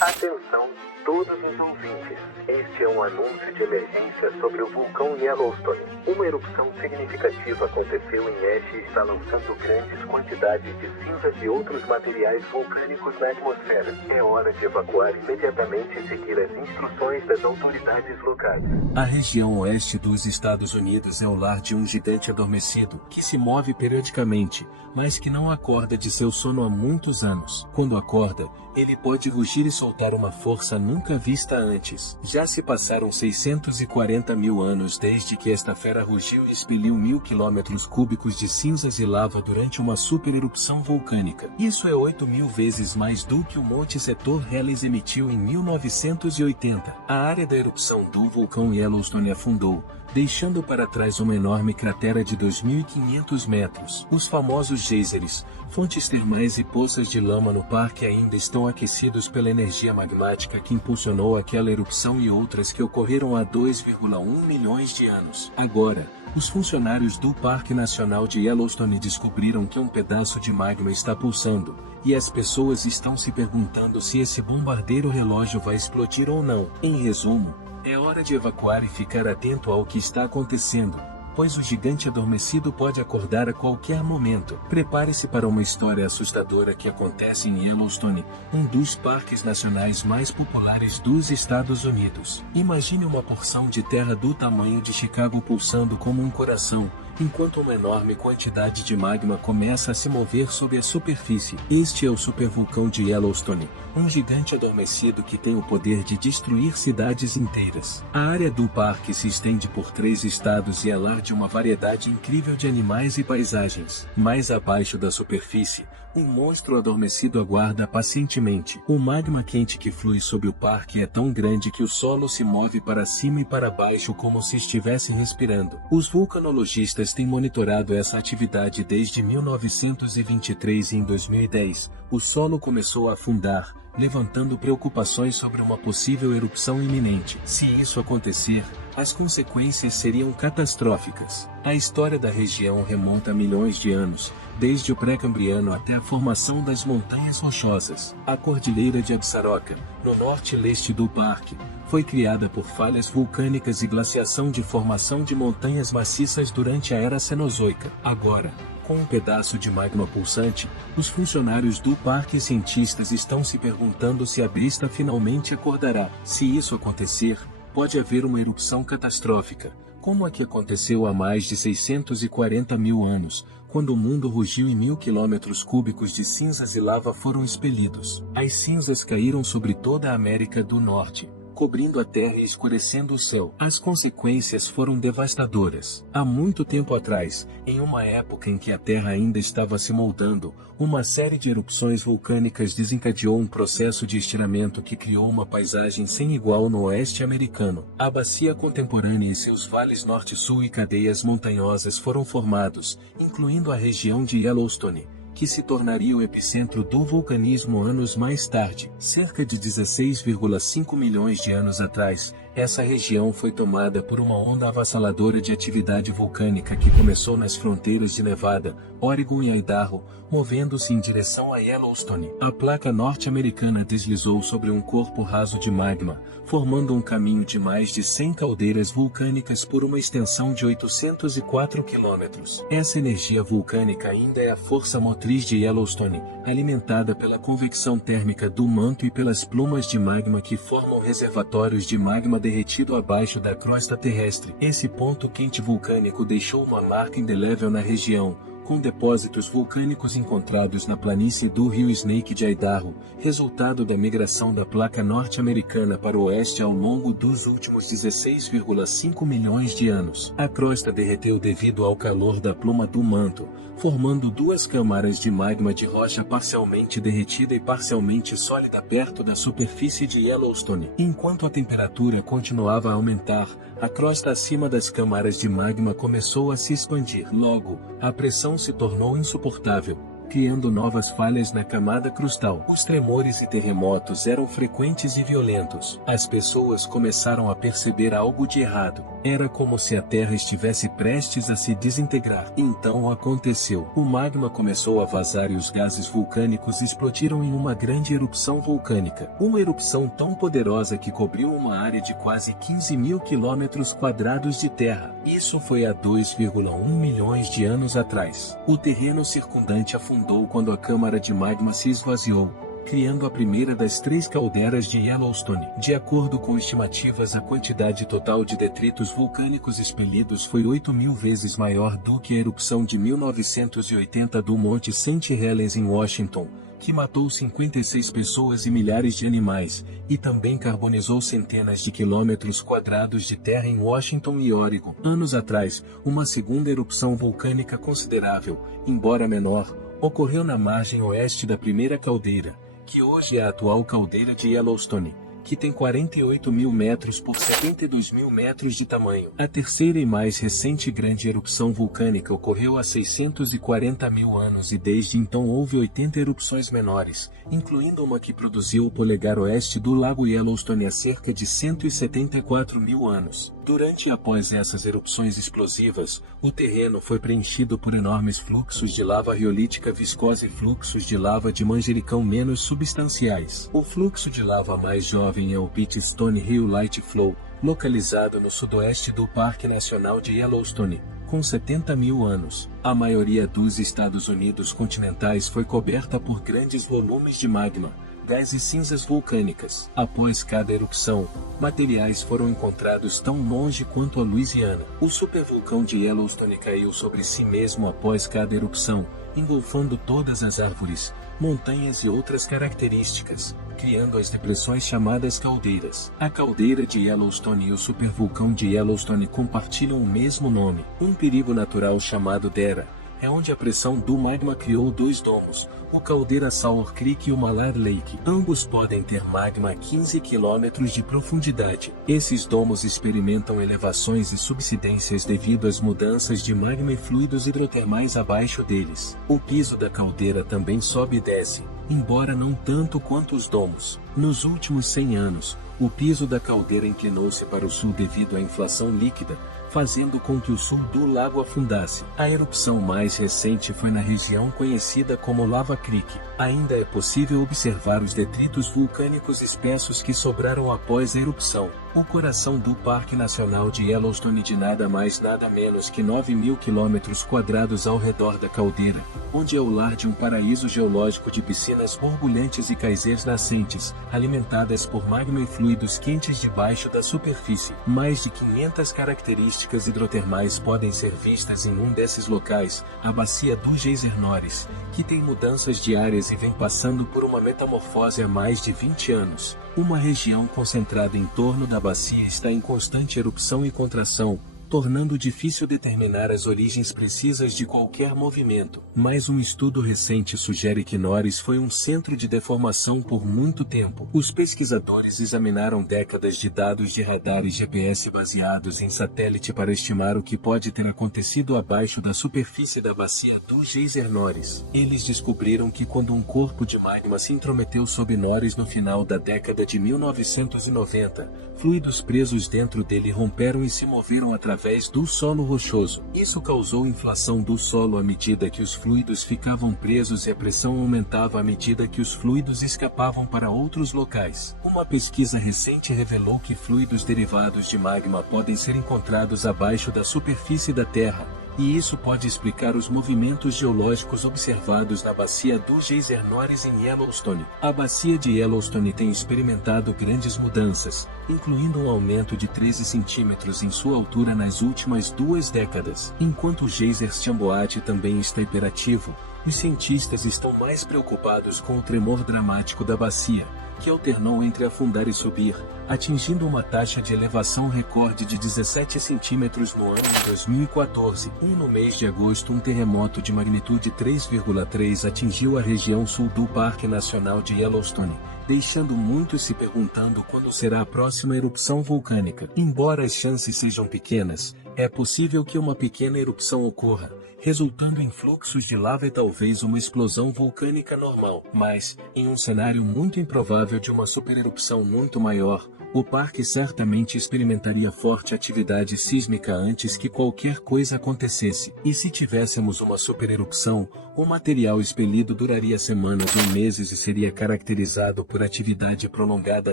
Atenção, todos os ouvintes. Este é um anúncio de emergência sobre o vulcão Yellowstone. Uma erupção significativa aconteceu em Ash e está lançando grandes quantidades de cinzas e outros materiais vulcânicos na atmosfera. É hora de evacuar imediatamente e seguir as instruções das autoridades locais. A região oeste dos Estados Unidos é o lar de um gigante adormecido, que se move periodicamente, mas que não acorda de seu sono há muitos anos. Quando acorda, ele pode rugir e soltar uma força nunca vista antes. Já se passaram 640 mil anos desde que esta fera rugiu e expeliu 1000 quilômetros cúbicos de cinzas e lava durante uma supererupção vulcânica. Isso é 8.000 vezes mais do que o Monte Setor Hellis emitiu em 1980. A área da erupção do vulcão Yellowstone afundou, deixando para trás uma enorme cratera de 2.500 metros. Os famosos geysers, fontes termais e poças de lama no parque ainda estão aquecidos pela energia magmática que impulsionou aquela erupção e outras que ocorreram há 2,1 milhões de anos. Agora, os funcionários do Parque Nacional de Yellowstone descobriram que um pedaço de magma está pulsando, e as pessoas estão se perguntando se esse bombardeiro relógio vai explodir ou não. Em resumo, é hora de evacuar e ficar atento ao que está acontecendo, pois o gigante adormecido pode acordar a qualquer momento. Prepare-se para uma história assustadora que acontece em Yellowstone, um dos parques nacionais mais populares dos Estados Unidos. Imagine uma porção de terra do tamanho de Chicago pulsando como um coração, enquanto uma enorme quantidade de magma começa a se mover sob a superfície. Este é o supervulcão de Yellowstone, um gigante adormecido que tem o poder de destruir cidades inteiras. A área do parque se estende por 3 estados e é lar de uma variedade incrível de animais e paisagens. Mais abaixo da superfície, um monstro adormecido aguarda pacientemente. O magma quente que flui sob o parque é tão grande que o solo se move para cima e para baixo como se estivesse respirando. Os vulcanologistas têm monitorado essa atividade desde 1923 e em 2010, o solo começou a afundar, levantando preocupações sobre uma possível erupção iminente. Se isso acontecer, as consequências seriam catastróficas. A história da região remonta a milhões de anos, desde o pré-cambriano até a formação das Montanhas Rochosas. A Cordilheira de Absaroka, no norte e leste do parque, foi criada por falhas vulcânicas e glaciação de formação de montanhas maciças durante a Era Cenozoica. Agora, com um pedaço de magma pulsante, os funcionários do parque e cientistas estão se perguntando se a besta finalmente acordará. Se isso acontecer, pode haver uma erupção catastrófica, como a que aconteceu há mais de 640 mil anos, quando o mundo rugiu e 1000 quilômetros cúbicos de cinzas e lava foram expelidos. As cinzas caíram sobre toda a América do Norte, cobrindo a terra e escurecendo o céu. As consequências foram devastadoras. Há muito tempo atrás, em uma época em que a terra ainda estava se moldando, uma série de erupções vulcânicas desencadeou um processo de estiramento que criou uma paisagem sem igual no oeste americano. A bacia contemporânea e seus vales norte-sul e cadeias montanhosas foram formados, incluindo a região de Yellowstone, que se tornaria o epicentro do vulcanismo anos mais tarde. Cerca de 16,5 milhões de anos atrás, essa região foi tomada por uma onda avassaladora de atividade vulcânica que começou nas fronteiras de Nevada, Oregon e Idaho, movendo-se em direção a Yellowstone. A placa norte-americana deslizou sobre um corpo raso de magma, formando um caminho de mais de 100 caldeiras vulcânicas por uma extensão de 804 quilômetros. Essa energia vulcânica ainda é a força motriz de Yellowstone, alimentada pela convecção térmica do manto e pelas plumas de magma que formam reservatórios de magma derretido abaixo da crosta terrestre. Esse ponto quente vulcânico deixou uma marca indelével na região, com depósitos vulcânicos encontrados na planície do rio Snake de Idaho, resultado da migração da placa norte-americana para o oeste ao longo dos últimos 16,5 milhões de anos. A crosta derreteu devido ao calor da pluma do manto, formando 2 camadas de magma de rocha parcialmente derretida e parcialmente sólida perto da superfície de Yellowstone. Enquanto a temperatura continuava a aumentar, a crosta acima das camadas de magma começou a se expandir. Logo, a pressão se tornou insuportável, criando novas falhas na camada crustal. Os tremores e terremotos eram frequentes e violentos. As pessoas começaram a perceber algo de errado. Era como se a Terra estivesse prestes a se desintegrar. Então aconteceu. O magma começou a vazar e os gases vulcânicos explodiram em uma grande erupção vulcânica. Uma erupção tão poderosa que cobriu uma área de quase 15.000 km² de terra. Isso foi há 2,1 milhões de anos atrás. O terreno circundante afundou quando a câmara de magma se esvaziou, criando a primeira das 3 calderas de Yellowstone. De acordo com estimativas, a quantidade total de detritos vulcânicos expelidos foi 8.000 vezes maior do que a erupção de 1980 do Monte St. Helens em Washington, que matou 56 pessoas e milhares de animais, e também carbonizou centenas de quilômetros quadrados de terra em Washington e Oregon. Anos atrás, uma segunda erupção vulcânica considerável, embora menor, ocorreu na margem oeste da primeira caldeira, que hoje é a atual caldeira de Yellowstone, que tem 48.000 metros por 72.000 metros de tamanho. A terceira e mais recente grande erupção vulcânica ocorreu há 640.000 anos e desde então houve 80 erupções menores, incluindo uma que produziu o polegar oeste do lago Yellowstone há cerca de 174.000 anos. Durante e após essas erupções explosivas, o terreno foi preenchido por enormes fluxos de lava riolítica viscosa e fluxos de lava de manjericão menos substanciais. O fluxo de lava mais jovem é o Pitestone Rio Light Flow, localizado no sudoeste do Parque Nacional de Yellowstone, com 70.000 anos. A maioria dos Estados Unidos continentais foi coberta por grandes volumes de magma, gás e cinzas vulcânicas. Após cada erupção, materiais foram encontrados tão longe quanto a Louisiana. O supervulcão de Yellowstone caiu sobre si mesmo após cada erupção, engolfando todas as árvores, montanhas e outras características, criando as depressões chamadas caldeiras. A caldeira de Yellowstone e o supervulcão de Yellowstone compartilham o mesmo nome. Um perigo natural chamado Dera é onde a pressão do magma criou 2 domos, o Caldeira Sour Creek e o Malar Lake. Ambos podem ter magma a 15 km de profundidade. Esses domos experimentam elevações e subsidências devido às mudanças de magma e fluidos hidrotermais abaixo deles. O piso da caldeira também sobe e desce, embora não tanto quanto os domos. Nos últimos 100 anos, o piso da caldeira inclinou-se para o sul devido à inflação líquida, fazendo com que o sul do lago afundasse. A erupção mais recente foi na região conhecida como Lava Creek. Ainda é possível observar os detritos vulcânicos espessos que sobraram após a erupção. O coração do Parque Nacional de Yellowstone de nada mais nada menos que 9.000 km² ao redor da caldeira, onde é o lar de um paraíso geológico de piscinas borbulhantes e geysers nascentes, alimentadas por magma e fluidos quentes debaixo da superfície. Mais de 500 características hidrotermais podem ser vistas em um desses locais, a bacia do Geyser Norris, que tem mudanças diárias e vem passando por uma metamorfose há mais de 20 anos. Uma região concentrada em torno da bacia está em constante erupção e contração, tornando difícil determinar as origens precisas de qualquer movimento. Mas um estudo recente sugere que Norris foi um centro de deformação por muito tempo. Os pesquisadores examinaram décadas de dados de radar e GPS baseados em satélite para estimar o que pode ter acontecido abaixo da superfície da bacia do Geyser Norris. Eles descobriram que quando um corpo de magma se intrometeu sob Norris no final da década de 1990, fluidos presos dentro dele romperam e se moveram através do solo rochoso. Isso causou inflação do solo à medida que os fluidos ficavam presos e a pressão aumentava à medida que os fluidos escapavam para outros locais. Uma pesquisa recente revelou que fluidos derivados de magma podem ser encontrados abaixo da superfície da Terra, e isso pode explicar os movimentos geológicos observados na bacia do Geyser Norris em Yellowstone. A bacia de Yellowstone tem experimentado grandes mudanças, incluindo um aumento de 13 centímetros em sua altura nas últimas 2 décadas. Enquanto o Geyser Chamboat também está hiperativo, os cientistas estão mais preocupados com o tremor dramático da bacia, que alternou entre afundar e subir, atingindo uma taxa de elevação recorde de 17 centímetros no ano de 2014. No mês de agosto, um terremoto de magnitude 3,3 atingiu a região sul do Parque Nacional de Yellowstone, deixando muitos se perguntando quando será a próxima erupção vulcânica. Embora as chances sejam pequenas, É possível que uma pequena erupção ocorra, resultando em fluxos de lava e talvez uma explosão vulcânica normal. Mas, em um cenário muito improvável de uma supererupção muito maior, o parque certamente experimentaria forte atividade sísmica antes que qualquer coisa acontecesse. E se tivéssemos uma supererupção, o material expelido duraria semanas ou meses e seria caracterizado por atividade prolongada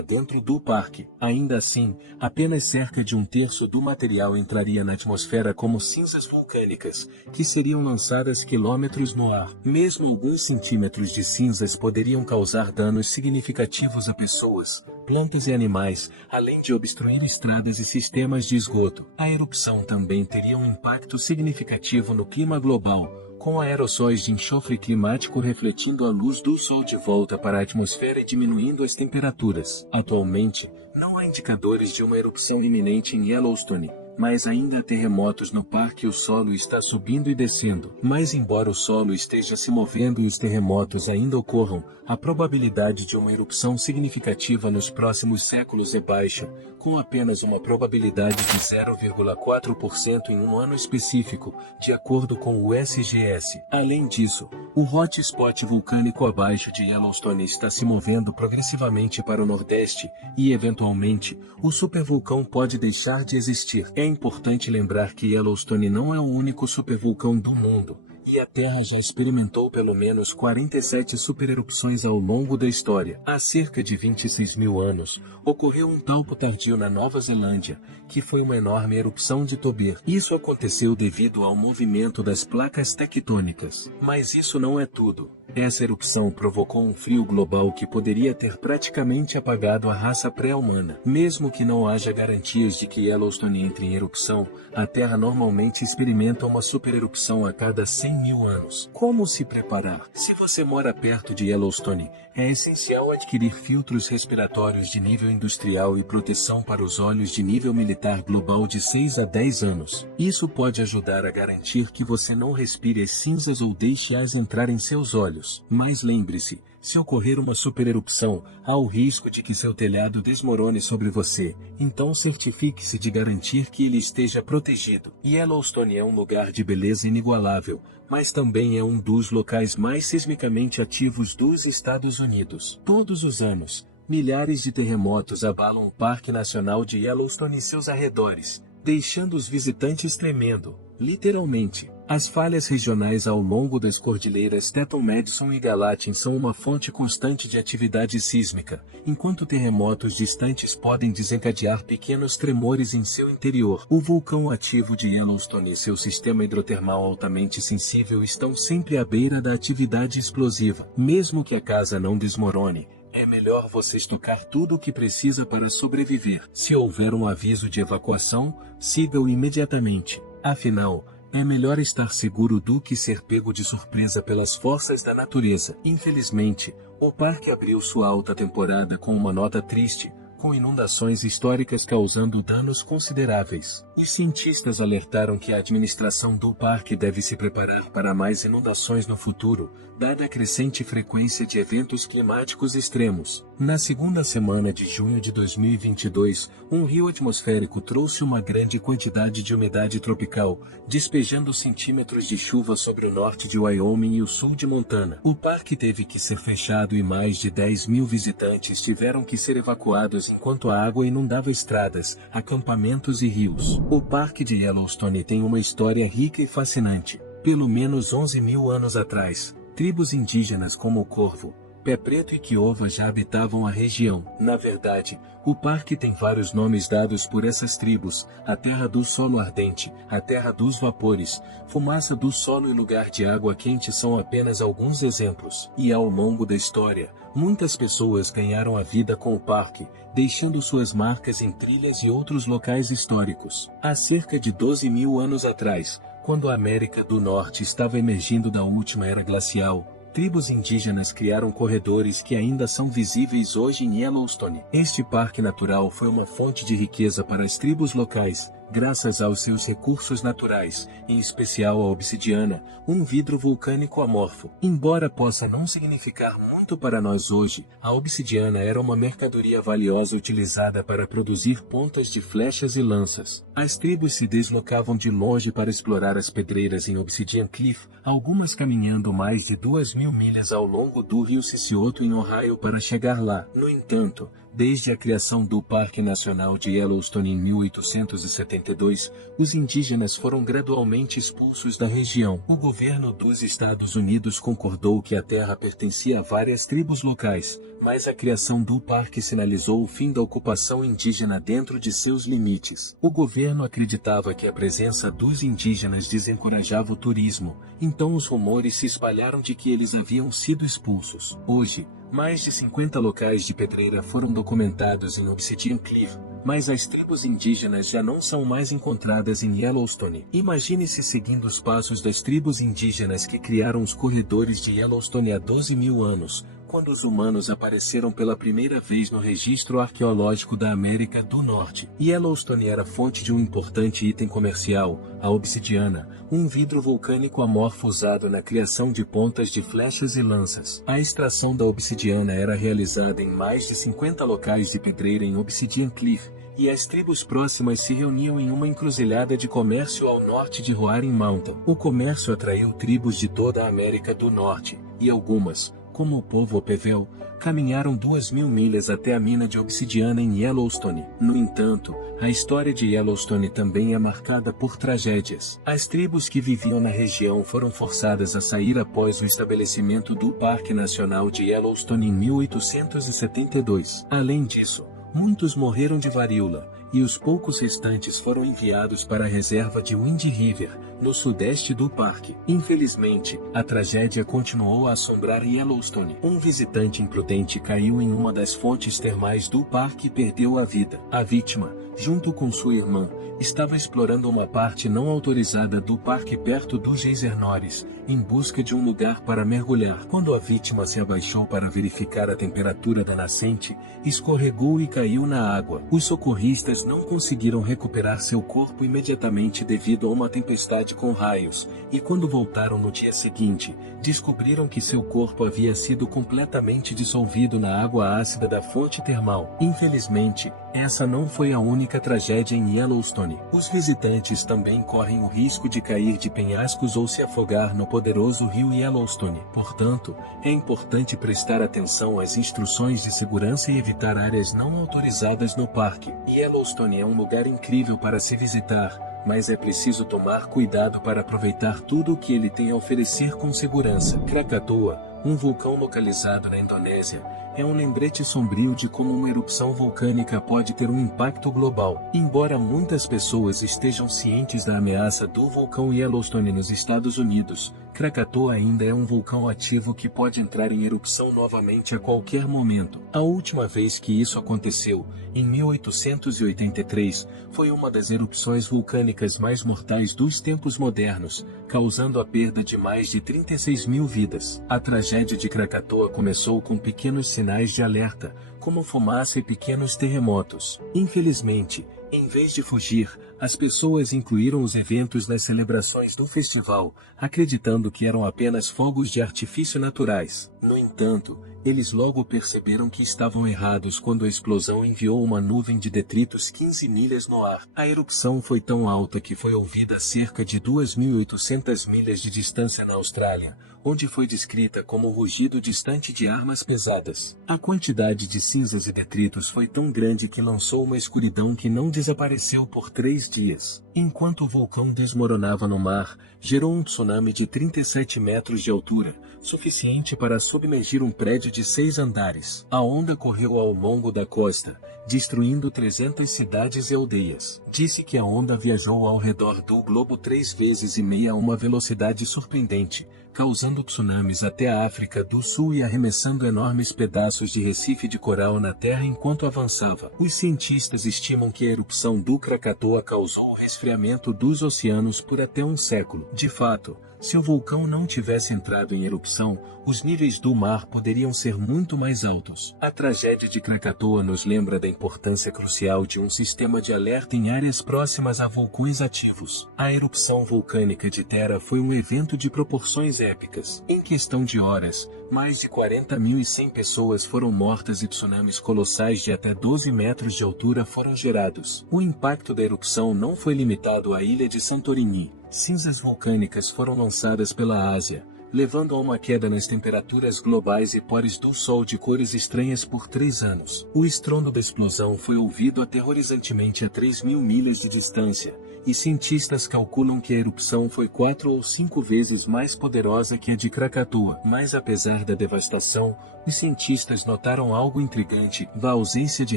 dentro do parque. Ainda assim, apenas cerca de 1/3 do material entraria na atmosfera como cinzas vulcânicas, que seriam lançadas quilômetros no ar. Mesmo alguns centímetros de cinzas poderiam causar danos significativos a pessoas, plantas e animais, além de obstruir estradas e sistemas de esgoto. A erupção também teria um impacto significativo no clima global, com aerossóis de enxofre climático refletindo a luz do Sol de volta para a atmosfera e diminuindo as temperaturas. Atualmente, não há indicadores de uma erupção iminente em Yellowstone, mas ainda há terremotos no parque e o solo está subindo e descendo. Mas embora o solo esteja se movendo e os terremotos ainda ocorram, a probabilidade de uma erupção significativa nos próximos séculos é baixa, com apenas uma probabilidade de 0,4% em um ano específico, de acordo com o USGS. Além disso, o hotspot vulcânico abaixo de Yellowstone está se movendo progressivamente para o nordeste, e eventualmente, o supervulcão pode deixar de existir. É importante lembrar que Yellowstone não é o único supervulcão do mundo, e a Terra já experimentou pelo menos 47 supererupções ao longo da história. Há cerca de 26 mil anos, ocorreu um talpo tardio na Nova Zelândia, que foi uma enorme erupção de Tobir. Isso aconteceu devido ao movimento das placas tectônicas. Mas isso não é tudo. Essa erupção provocou um frio global que poderia ter praticamente apagado a raça pré-humana. Mesmo que não haja garantias de que Yellowstone entre em erupção, a Terra normalmente experimenta uma supererupção a cada 100 mil anos. Como se preparar? Se você mora perto de Yellowstone, é essencial adquirir filtros respiratórios de nível industrial e proteção para os olhos de nível militar global de 6 a 10 anos. Isso pode ajudar a garantir que você não respire as cinzas ou deixe-as entrar em seus olhos. Mas lembre-se, se ocorrer uma supererupção, há o risco de que seu telhado desmorone sobre você, então certifique-se de garantir que ele esteja protegido. Yellowstone é um lugar de beleza inigualável, mas também é um dos locais mais sismicamente ativos dos Estados Unidos. Todos os anos, milhares de terremotos abalam o Parque Nacional de Yellowstone e seus arredores, deixando os visitantes tremendo, literalmente. As falhas regionais ao longo das cordilheiras Teton-Madison e Gallatin são uma fonte constante de atividade sísmica, enquanto terremotos distantes podem desencadear pequenos tremores em seu interior. O vulcão ativo de Yellowstone e seu sistema hidrotermal altamente sensível estão sempre à beira da atividade explosiva. Mesmo que a casa não desmorone, é melhor você estocar tudo o que precisa para sobreviver. Se houver um aviso de evacuação, siga-o imediatamente. Afinal, é melhor estar seguro do que ser pego de surpresa pelas forças da natureza. Infelizmente, o parque abriu sua alta temporada com uma nota triste, com inundações históricas causando danos consideráveis. Os cientistas alertaram que a administração do parque deve se preparar para mais inundações no futuro, dada a crescente frequência de eventos climáticos extremos. Na segunda semana de junho de 2022, um rio atmosférico trouxe uma grande quantidade de umidade tropical, despejando centímetros de chuva sobre o norte de Wyoming e o sul de Montana. O parque teve que ser fechado e mais de 10 mil visitantes tiveram que ser evacuados enquanto a água inundava estradas, acampamentos e rios. O Parque de Yellowstone tem uma história rica e fascinante. Pelo menos 11 mil anos atrás, tribos indígenas como o Corvo, Pé Preto e Kiowa já habitavam a região. Na verdade, o parque tem vários nomes dados por essas tribos: a Terra do Solo Ardente, a Terra dos Vapores, Fumaça do Solo e Lugar de Água Quente são apenas alguns exemplos. E ao longo da história, muitas pessoas ganharam a vida com o parque, deixando suas marcas em trilhas e outros locais históricos. Há cerca de 12 mil anos atrás, quando a América do Norte estava emergindo da última era glacial, tribos indígenas criaram corredores que ainda são visíveis hoje em Yellowstone. Este parque natural foi uma fonte de riqueza para as tribos locais, graças aos seus recursos naturais, em especial a obsidiana, um vidro vulcânico amorfo. Embora possa não significar muito para nós hoje, a obsidiana era uma mercadoria valiosa utilizada para produzir pontas de flechas e lanças. As tribos se deslocavam de longe para explorar as pedreiras em Obsidian Cliff, algumas caminhando mais de 2.000 milhas ao longo do rio Scioto em Ohio para chegar lá. No entanto, desde a criação do Parque Nacional de Yellowstone em 1872, os indígenas foram gradualmente expulsos da região. O governo dos Estados Unidos concordou que a terra pertencia a várias tribos locais, mas a criação do parque sinalizou o fim da ocupação indígena dentro de seus limites. O governo acreditava que a presença dos indígenas desencorajava o turismo, então os rumores se espalharam de que eles haviam sido expulsos. Hoje, mais de 50 locais de pedreira foram documentados em Obsidian Cliff, mas as tribos indígenas já não são mais encontradas em Yellowstone. Imagine-se seguindo os passos das tribos indígenas que criaram os corredores de Yellowstone há 12.000 anos, quando os humanos apareceram pela primeira vez no registro arqueológico da América do Norte. Yellowstone era fonte de um importante item comercial, a obsidiana, um vidro vulcânico amorfo usado na criação de pontas de flechas e lanças. A extração da obsidiana era realizada em mais de 50 locais de pedreira em Obsidian Cliff, e as tribos próximas se reuniam em uma encruzilhada de comércio ao norte de Roaring Mountain. O comércio atraiu tribos de toda a América do Norte, e algumas, como o povo Opevel, caminharam 2.000 milhas até a mina de obsidiana em Yellowstone. No entanto, a história de Yellowstone também é marcada por tragédias. As tribos que viviam na região foram forçadas a sair após o estabelecimento do Parque Nacional de Yellowstone em 1872. Além disso, muitos morreram de varíola, e os poucos restantes foram enviados para a reserva de Wind River, no sudeste do parque. Infelizmente, a tragédia continuou a assombrar Yellowstone. Um visitante imprudente caiu em uma das fontes termais do parque e perdeu a vida. A vítima, junto com sua irmã, estava explorando uma parte não autorizada do parque perto do Geyser Norris, em busca de um lugar para mergulhar. Quando a vítima se abaixou para verificar a temperatura da nascente, escorregou e caiu na água. Os socorristas não conseguiram recuperar seu corpo imediatamente devido a uma tempestade com raios, e quando voltaram no dia seguinte, descobriram que seu corpo havia sido completamente dissolvido na água ácida da fonte termal. Infelizmente, essa não foi a única tragédia em Yellowstone. Os visitantes também correm o risco de cair de penhascos ou se afogar no poderoso rio Yellowstone. Portanto, é importante prestar atenção às instruções de segurança e evitar áreas não autorizadas no parque. Yellowstone é um lugar incrível para se visitar, mas é preciso tomar cuidado para aproveitar tudo o que ele tem a oferecer com segurança. Krakatoa, um vulcão localizado na Indonésia, é um lembrete sombrio de como uma erupção vulcânica pode ter um impacto global. Embora muitas pessoas estejam cientes da ameaça do vulcão Yellowstone nos Estados Unidos, Krakatoa ainda é um vulcão ativo que pode entrar em erupção novamente a qualquer momento. A última vez que isso aconteceu, em 1883, foi uma das erupções vulcânicas mais mortais dos tempos modernos, causando a perda de mais de 36.000 vidas. A tragédia de Krakatoa começou com pequenos sinais de alerta, como fumaça e pequenos terremotos. Infelizmente, em vez de fugir, as pessoas incluíram os eventos nas celebrações do festival, acreditando que eram apenas fogos de artifício naturais. No entanto, eles logo perceberam que estavam errados quando a explosão enviou uma nuvem de detritos 15 milhas no ar. A erupção foi tão alta que foi ouvida a cerca de 2.800 milhas de distância na Austrália, onde foi descrita como o rugido distante de armas pesadas. A quantidade de cinzas e detritos foi tão grande que lançou uma escuridão que não desapareceu por 3 dias. Enquanto o vulcão desmoronava no mar, gerou um tsunami de 37 metros de altura, suficiente para submergir um prédio de 6 andares. A onda correu ao longo da costa, destruindo 300 cidades e aldeias. Disse que a onda viajou ao redor do globo 3,5 vezes a uma velocidade surpreendente, causando tsunamis até a África do Sul e arremessando enormes pedaços de recife de coral na Terra enquanto avançava. Os cientistas estimam que a erupção do Krakatoa causou o resfriamento dos oceanos por até um século. De fato, Se o vulcão não tivesse entrado em erupção, os níveis do mar poderiam ser muito mais altos. A tragédia de Krakatoa nos lembra da importância crucial de um sistema de alerta em áreas próximas a vulcões ativos. A erupção vulcânica de Thera foi um evento de proporções épicas. Em questão de horas, mais de 40.100 pessoas foram mortas e tsunamis colossais de até 12 metros de altura foram gerados. O impacto da erupção não foi limitado à ilha de Santorini. Cinzas vulcânicas foram lançadas pela Ásia, levando a uma queda nas temperaturas globais e pores do Sol de cores estranhas por 3 anos. O estrondo da explosão foi ouvido aterrorizantemente a 3.000 milhas de distância, e cientistas calculam que a erupção foi 4 ou 5 vezes mais poderosa que a de Krakatoa. Mas apesar da devastação, os cientistas notaram algo intrigante: a ausência de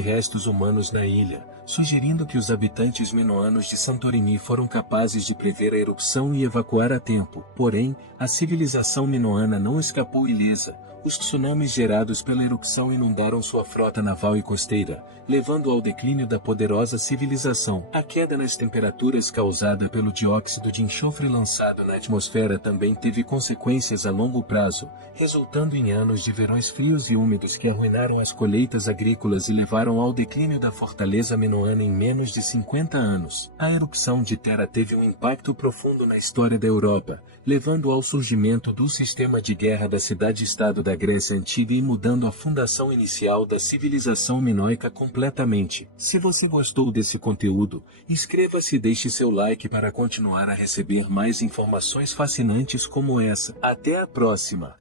restos humanos na ilha, sugerindo que os habitantes minoanos de Santorini foram capazes de prever a erupção e evacuar a tempo. Porém, a civilização minoana não escapou ilesa. Os tsunamis gerados pela erupção inundaram sua frota naval e costeira, levando ao declínio da poderosa civilização. A queda nas temperaturas causada pelo dióxido de enxofre lançado na atmosfera também teve consequências a longo prazo, resultando em anos de verões frios e úmidos que arruinaram as colheitas agrícolas e levaram ao declínio da fortaleza minoana em menos de 50 anos. A erupção de Thera teve um impacto profundo na história da Europa, levando ao surgimento do sistema de guerra da cidade-estado da Grécia Antiga e mudando a fundação inicial da civilização minoica completamente. Se você gostou desse conteúdo, inscreva-se e deixe seu like para continuar a receber mais informações fascinantes como essa. Até a próxima!